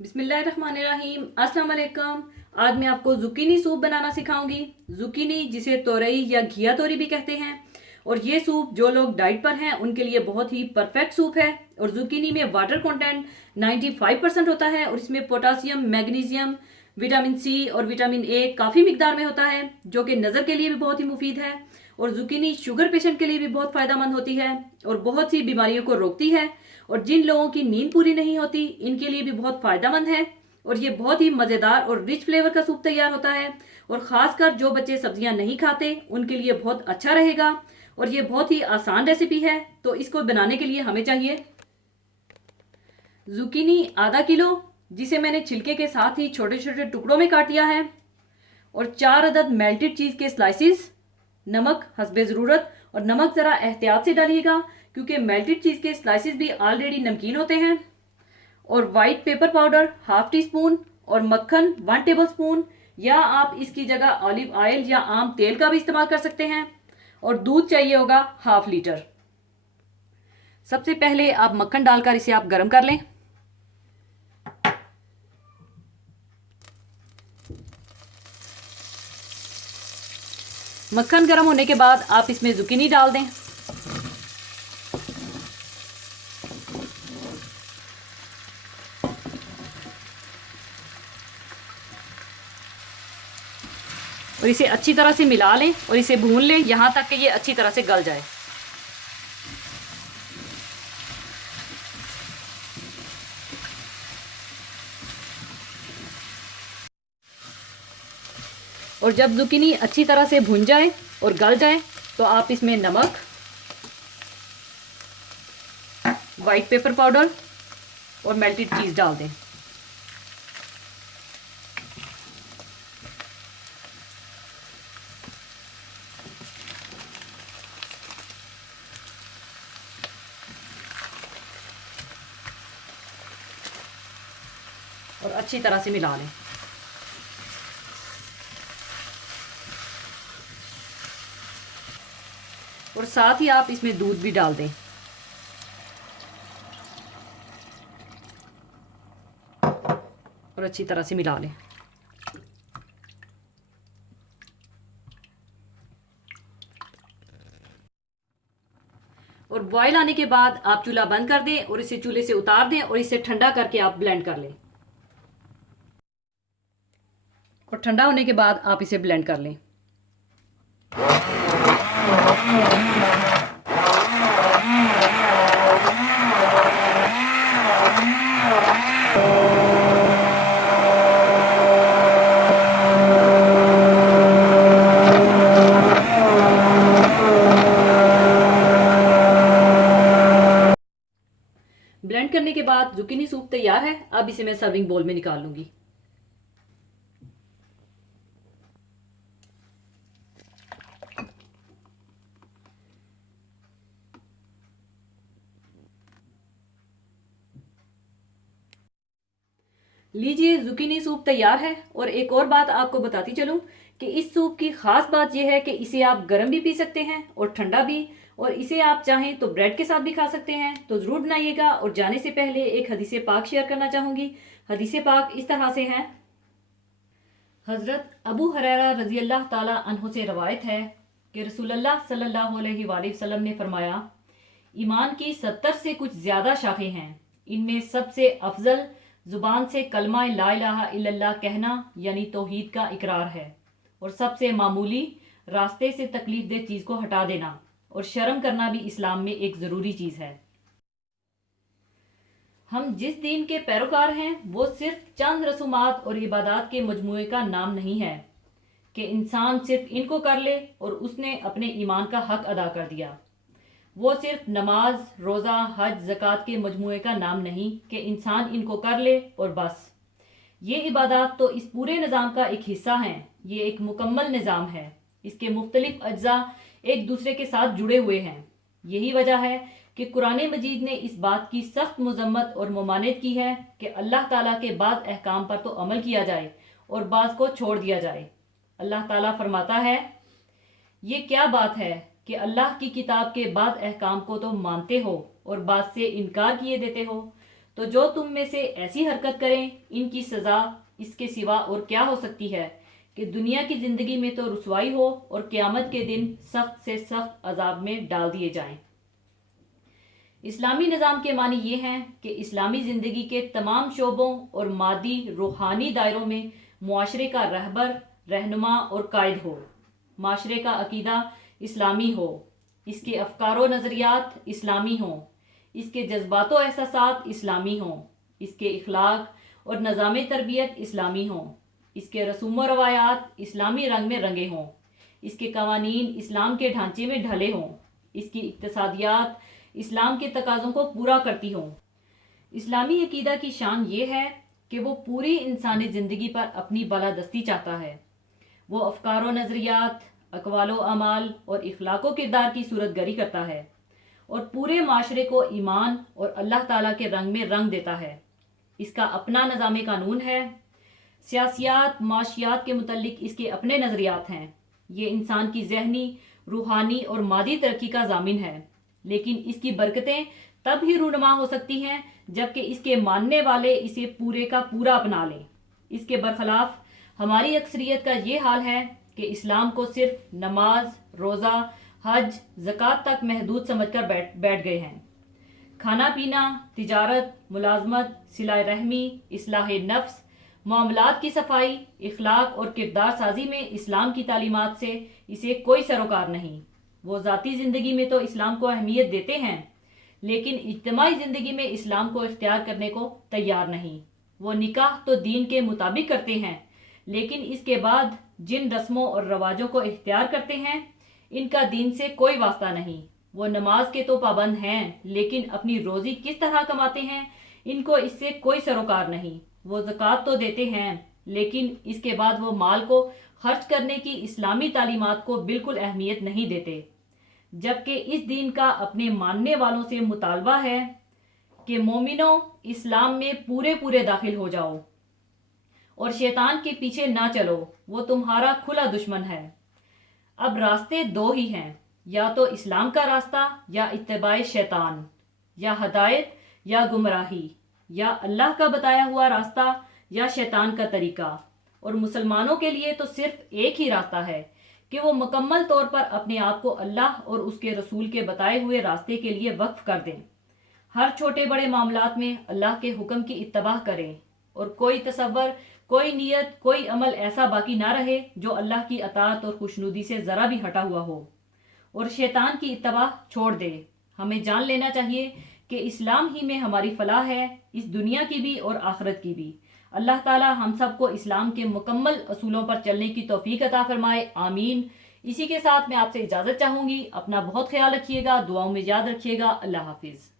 बिस्मिल्लाहिर्रहमानिर्रहीम। अस्सलाम वालेकुम। आज मैं आपको जुकीनी सूप बनाना सिखाऊंगी। जुकीनी जिसे तोरई या घिया तोरी भी कहते हैं, और ये सूप जो लोग डाइट पर हैं उनके लिए बहुत ही परफेक्ट सूप है। और जुकीनी में वाटर कंटेंट 95% होता है, और इसमें पोटासियम, मैग्नीशियम, विटामिन सी और विटामिन ए काफ़ी मिकदार में होता है, जो कि नज़र के लिए भी बहुत ही मुफीद है। और जुकीनी शुगर पेशेंट के लिए भी बहुत फ़ायदेमंद होती है और बहुत सी बीमारियों को रोकती है। और जिन लोगों की नींद पूरी नहीं होती इनके लिए भी बहुत फ़ायदेमंद है। और ये बहुत ही मज़ेदार और रिच फ्लेवर का सूप तैयार होता है, और ख़ासकर जो बच्चे सब्जियां नहीं खाते उनके लिए बहुत अच्छा रहेगा। और ये बहुत ही आसान रेसिपी है। तो इसको बनाने के लिए हमें चाहिए जुकीनी आधा किलो, जिसे मैंने छिलके के साथ ही छोटे छोटे टुकड़ों में काट लिया है, और 4 अदद मेल्टेड चीज़ के स्लाइसिस, नमक हस्बे ज़रूरत, और नमक ज़रा एहतियात से डालिएगा क्योंकि मेल्टेड चीज़ के स्लाइसिस भी ऑलरेडी नमकीन होते हैं। और white pepper powder half tea spoon, और मक्खन 1 टेबल स्पून, या आप इसकी जगह ऑलिव ऑयल या आम तेल का भी इस्तेमाल कर सकते हैं। और दूध चाहिए होगा हाफ लीटर। सबसे पहले आप मक्खन डालकर इसे आप गर्म कर लें। मक्खन गर्म होने के बाद आप इसमें जुकीनी डाल दें। और इसे अच्छी तरह से मिला लें और इसे भून लें यहाँ तक कि ये अच्छी तरह से गल जाए। और जब जुकीनी अच्छी तरह से भुन जाए और गल जाए तो आप इसमें नमक, वाइट पेपर पाउडर और मेल्टेड चीज़ डाल दें। और अच्छी तरह से मिला लें। और साथ ही आप इसमें दूध भी डाल दें। और अच्छी तरह से मिला लें। और बॉयल आने के बाद आप चूल्हा बंद कर दें और इसे चूल्हे से उतार दें और इसे ठंडा करके आप ब्लेंड कर लें। और ठंडा होने के बाद आप इसे ब्लेंड कर लें। ब्लेंड करने के बाद जुकीनी सूप तैयार है। अब इसे मैं सर्विंग बोल में निकाल लूंगी। लीजिए, जुकीनी सूप तैयार है। और एक और बात आपको बताती चलूं कि इस सूप की ख़ास बात यह है कि इसे आप गर्म भी पी सकते हैं और ठंडा भी, और इसे आप चाहें तो ब्रेड के साथ भी खा सकते हैं। तो ज़रूर बनाइएगा। और जाने से पहले एक हदीस पाक शेयर करना चाहूँगी। हदीस पाक इस तरह से है। हज़रत अबू हुरैरा रज़ी अल्लाह ताला अन्हु से रवायत है कि रसूलुल्लाह सल्लल्लाहु अलैहि वसल्लम ने फरमाया, ईमान की 70 से कुछ ज़्यादा शाखें हैं। इनमें सबसे अफजल ज़ुबान से कलमा ला इलाहा इल्लल्लाह कहना यानी तौहीद का इकरार है, और सबसे मामूली रास्ते से तकलीफ दे चीज़ को हटा देना और शर्म करना भी इस्लाम में एक ज़रूरी चीज़ है। हम जिस दीन के पैरोकार हैं वो सिर्फ चंद रसूमात और इबादत के मजमूए का नाम नहीं है कि इंसान सिर्फ इनको कर ले और उसने अपने ईमान का हक अदा कर दिया। वो सिर्फ नमाज, रोज़ा, हज, ज़कात के मजमूए का नाम नहीं कि इंसान इनको कर ले और बस। ये इबादत तो इस पूरे निज़ाम का एक हिस्सा हैं। ये एक मुकम्मल निज़ाम है। इसके मुख्तलिफ अज्जा एक दूसरे के साथ जुड़े हुए हैं। यही वजह है कि कुरान मजीद ने इस बात की सख्त मजम्मत और ममानत की है कि अल्लाह ताला के बाद अहकाम पर तो अमल किया जाए और बाज़ को छोड़ दिया जाए। अल्लाह ताला फरमाता है, ये क्या बात है कि अल्लाह की किताब के बाद अहकाम को तो मानते हो और बात से इनकार किए देते हो। تو جو تم میں سے ایسی حرکت کریں ان کی سزا اس کے سوا اور کیا ہو سکتی ہے کہ دنیا کی زندگی میں تو رسوائی ہو اور قیامت کے دن سخت سے سخت عذاب میں ڈال دیے جائیں۔ اسلامی نظام کے معنی یہ ہیں کہ اسلامی زندگی کے تمام شعبوں اور مادی روحانی دائروں میں معاشرے کا رہبر، رہنما اور قائد ہو، معاشرے کا عقیدہ اسلامی ہو، اس کے افکار و نظریات اسلامی ہوں، اس کے جذبات و احساسات اسلامی ہوں، اس کے اخلاق اور نظام تربیت اسلامی ہوں، اس کے رسوم و روایات اسلامی رنگ میں رنگے ہوں، اس کے قوانین اسلام کے ڈھانچے میں ڈھلے ہوں، اس کی اقتصادیات اسلام کے تقاضوں کو پورا کرتی ہوں۔ اسلامی عقیدہ کی شان یہ ہے کہ وہ پوری انسانی زندگی پر اپنی بالادستی چاہتا ہے۔ وہ افکار و نظریات، اقوال و اعمال اور اخلاق و کردار کی صورت گری کرتا ہے اور پورے معاشرے کو ایمان اور اللہ تعالیٰ کے رنگ میں رنگ دیتا ہے۔ اس کا اپنا نظام قانون ہے۔ سیاسیات، معاشیات کے متعلق اس کے اپنے نظریات ہیں۔ یہ انسان کی ذہنی، روحانی اور مادی ترقی کا ضامن ہے، لیکن اس کی برکتیں تب ہی رونما ہو سکتی ہیں جبکہ اس کے ماننے والے اسے پورے کا پورا اپنا لیں۔ اس کے برخلاف ہماری اکثریت کا یہ حال ہے کہ اسلام کو صرف نماز، روزہ، حج، زکوٰۃ تک محدود سمجھ کر بیٹھ گئے ہیں۔ کھانا پینا، تجارت، ملازمت، صلہ رحمی، اصلاح نفس، معاملات کی صفائی، اخلاق اور کردار سازی میں اسلام کی تعلیمات سے اسے کوئی سروکار نہیں۔ وہ ذاتی زندگی میں تو اسلام کو اہمیت دیتے ہیں، لیکن اجتماعی زندگی میں اسلام کو اختیار کرنے کو تیار نہیں۔ وہ نکاح تو دین کے مطابق کرتے ہیں، لیکن اس کے بعد جن رسموں اور رواجوں کو اختیار کرتے ہیں ان کا دین سے کوئی واسطہ نہیں۔ وہ نماز کے تو پابند ہیں، لیکن اپنی روزی کس طرح کماتے ہیں ان کو اس سے کوئی سروکار نہیں۔ وہ زکوٰۃ تو دیتے ہیں، لیکن اس کے بعد وہ مال کو خرچ کرنے کی اسلامی تعلیمات کو بالکل اہمیت نہیں دیتے، جبکہ اس دین کا اپنے ماننے والوں سے مطالبہ ہے کہ مومنوں اسلام میں پورے داخل ہو جاؤ اور شیطان کے پیچھے نہ چلو، وہ تمہارا کھلا دشمن ہے۔ اب راستے دو ہی ہیں، یا تو اسلام کا راستہ یا اتباع شیطان، یا ہدایت یا گمراہی، یا اللہ کا بتایا ہوا راستہ یا شیطان کا طریقہ۔ اور مسلمانوں کے لیے تو صرف ایک ہی راستہ ہے کہ وہ مکمل طور پر اپنے آپ کو اللہ اور اس کے رسول کے بتائے ہوئے راستے کے لیے وقف کر دیں، ہر چھوٹے بڑے معاملات میں اللہ کے حکم کی اتباع کریں، اور کوئی تصور، کوئی نیت، کوئی عمل ایسا باقی نہ رہے جو اللہ کی اطاعت اور خوشنودی سے ذرا بھی ہٹا ہوا ہو، اور شیطان کی اتباع چھوڑ دے۔ ہمیں جان لینا چاہیے کہ اسلام ہی میں ہماری فلاح ہے، اس دنیا کی بھی اور آخرت کی بھی۔ اللہ تعالی ہم سب کو اسلام کے مکمل اصولوں پر چلنے کی توفیق عطا فرمائے، آمین۔ اسی کے ساتھ میں آپ سے اجازت چاہوں گی۔ اپنا بہت خیال رکھیے گا، دعاؤں میں یاد رکھیے گا۔ اللہ حافظ۔